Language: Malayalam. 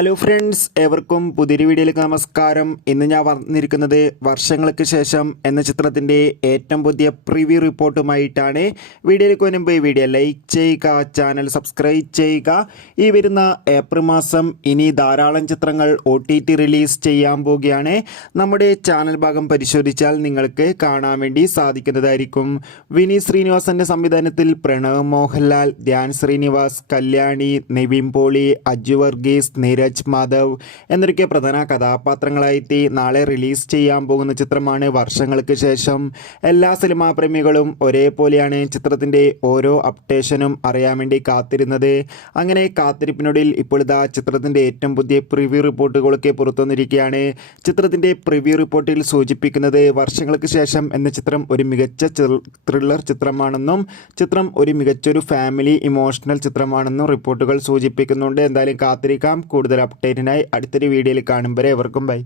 ഹലോ ഫ്രണ്ട്സ്, ഏവർക്കും പുതിയൊരു വീഡിയോയിലേക്ക് നമസ്കാരം. ഇന്ന് ഞാൻ വന്നിരിക്കുന്നത് വർഷങ്ങൾക്ക് ശേഷം എന്ന ചിത്രത്തിൻ്റെ ഏറ്റവും പുതിയ പ്രിവ്യൂ റിപ്പോർട്ടുമായിട്ടാണ്. വീഡിയോയിലേക്ക് വരുമ്പോൾ ഈ വീഡിയോ ലൈക്ക് ചെയ്യുക, ചാനൽ സബ്സ്ക്രൈബ് ചെയ്യുക. ഈ വരുന്ന ഏപ്രിൽ മാസം ഇനി ധാരാളം ചിത്രങ്ങൾ OTT റിലീസ് ചെയ്യാൻ പോവുകയാണ്. നമ്മുടെ ചാനൽ ഭാഗം പരിശോധിച്ചാൽ നിങ്ങൾക്ക് കാണാൻ വേണ്ടി സാധിക്കുന്നതായിരിക്കും. വിനീത് ശ്രീനിവാസൻ്റെ സംവിധാനത്തിൽ പ്രണവ് മോഹൻലാൽ, ധ്യാൻ ശ്രീനിവാസ്, കല്യാണി, നിവിൻ പോളി, അജു വർഗീസ്, നീരജ് മാധവ് എന്നൊക്കെ പ്രധാന കഥാപാത്രങ്ങളായിട്ട് നാളെ റിലീസ് ചെയ്യാൻ പോകുന്ന ചിത്രമാണ് വർഷങ്ങൾക്ക് ശേഷം. എല്ലാ സിനിമാ പ്രേമികളും ഒരേപോലെയാണ് ചിത്രത്തിൻ്റെ ഓരോ അപ്ഡേഷനും അറിയാൻ വേണ്ടി കാത്തിരുന്നത്. അങ്ങനെ കാത്തിരിപ്പിനൊടുവിൽ ഇപ്പോൾ ഇതാ ചിത്രത്തിൻ്റെ ഏറ്റവും പുതിയ പ്രിവ്യൂ റിപ്പോർട്ടുകളൊക്കെ പുറത്തുവന്നിരിക്കുകയാണ്. ചിത്രത്തിൻ്റെ പ്രിവ്യൂ റിപ്പോർട്ടിൽ സൂചിപ്പിക്കുന്നത് വർഷങ്ങൾക്ക് ശേഷം എന്ന ചിത്രം ഒരു മികച്ച ത്രില്ലർ ചിത്രമാണെന്നും ചിത്രം ഒരു മികച്ചൊരു ഫാമിലി ഇമോഷണൽ ചിത്രമാണെന്നും റിപ്പോർട്ടുകൾ സൂചിപ്പിക്കുന്നുണ്ട്. എന്തായാലും കാത്തിരിക്കാം. കൂടുതൽ അപ്ഡേറ്റിനായി അടുത്തൊരു വീഡിയോയിൽ കാണും വരെ എവർക്കും ബൈ.